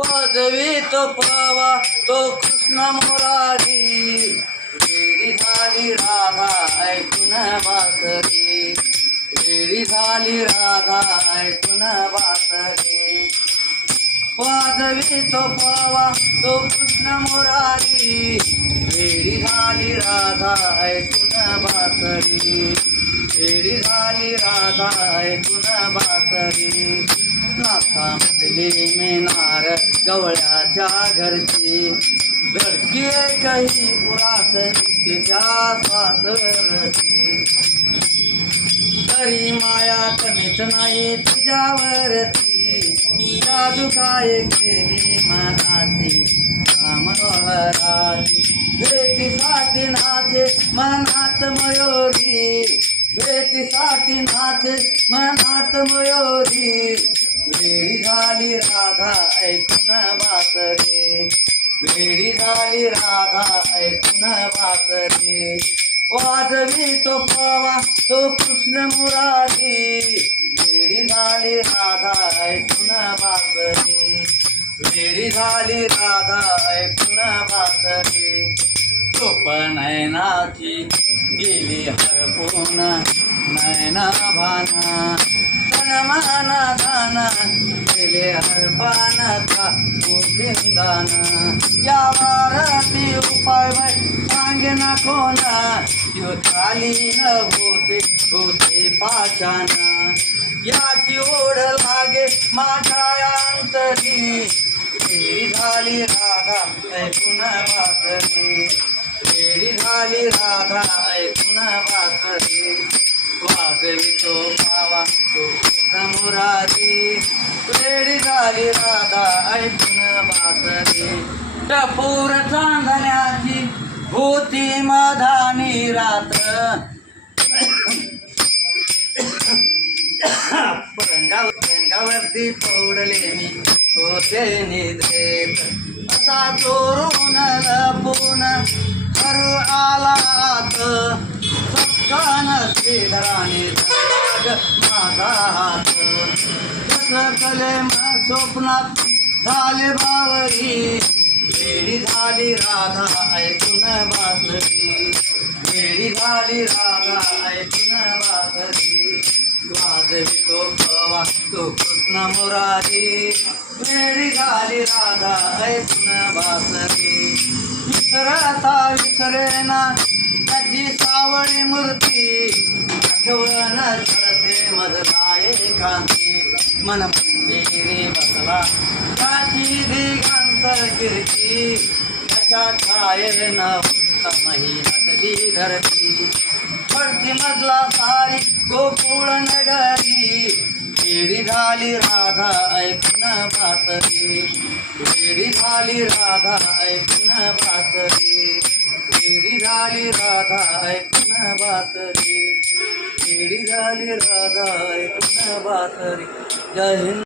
पदवी तो पवा तो कृष्ण मुरारी, वेडी झाली राधा ऐकून बासरी, वेडी झाली राधा ऐकून बासरी. पदवी तो पवा तो कृष्ण मुरारी, वेडी झाली राधा ऐकून बासरी, वेडी झाली राधा ऐकून बासरी. नाथामधली मिनार गवळ्याच्या घरची, धडकी एकही पुरात नित्यच्या सासरची. तरी माया कमीच नाही तुझ्यावरती, जादू काय केली मनाची मनोहराची. भेटीसाठी नाचे मनात मयोरी, भेटीसाठी नाचे मनात मयोरी. वेडी झाली राधा ऐकून बासरी, वेडी झाली राधा ऐकून बासरी. वाजवी तो पवा तो कृष्ण मुरारी, वेडी झाली राधा ऐकून बासरी, वेडी झाली राधा ऐकून बासरी. नयनाची गेली हरपून नयना भाना, तन मन धन गेले हरपानचा गोविंदान. या वारती उपाय सांगे ना कोण, यो चाली न होते होते पाषाण. याची ओढ लागे माझ्या अंतरी, वेडी झाली राधा ऐकून बासरी, वेडी झाली राधा ऐकून बासरी. वाजवी तो पावा तो कृष्ण मुरारी, वेडी झाली राधा ऐकून बासरी. टपूर चांदण्याची होती मधानी रात्र, रंगावरती पौडले मी होते निद्रेत. असा चोरून लपून हरू आला आत, सत्कान श्रीधराने धरला माझा हात. जसं कले स्वप्नात झाले बावरी, वेडी झाली राधा ऐकून बासरी, वेडी झाली राधा ऐकून बासरी. वाजवी तो पवा तो कृष्ण मुरारी, वेडी झाली राधा ऐकून बासरी. विसरता विसरेना त्याची सावळी मूर्ती, आठवण छळते मधला एकांती. मन मंदिरी बसला त्याची दिगंत कीर्ती, त्याच्या छायेन उत्तमही नटली धरती. पडती मधला सारी गोकुळ नगरी, वेडी झाली राधा ऐकून बासरी, वेडी झाली राधा ऐकून बासरी, वेडी झाली राधा ऐकून बासरी, वेडी झाली राधा ऐकून बासरी. जय हिंद.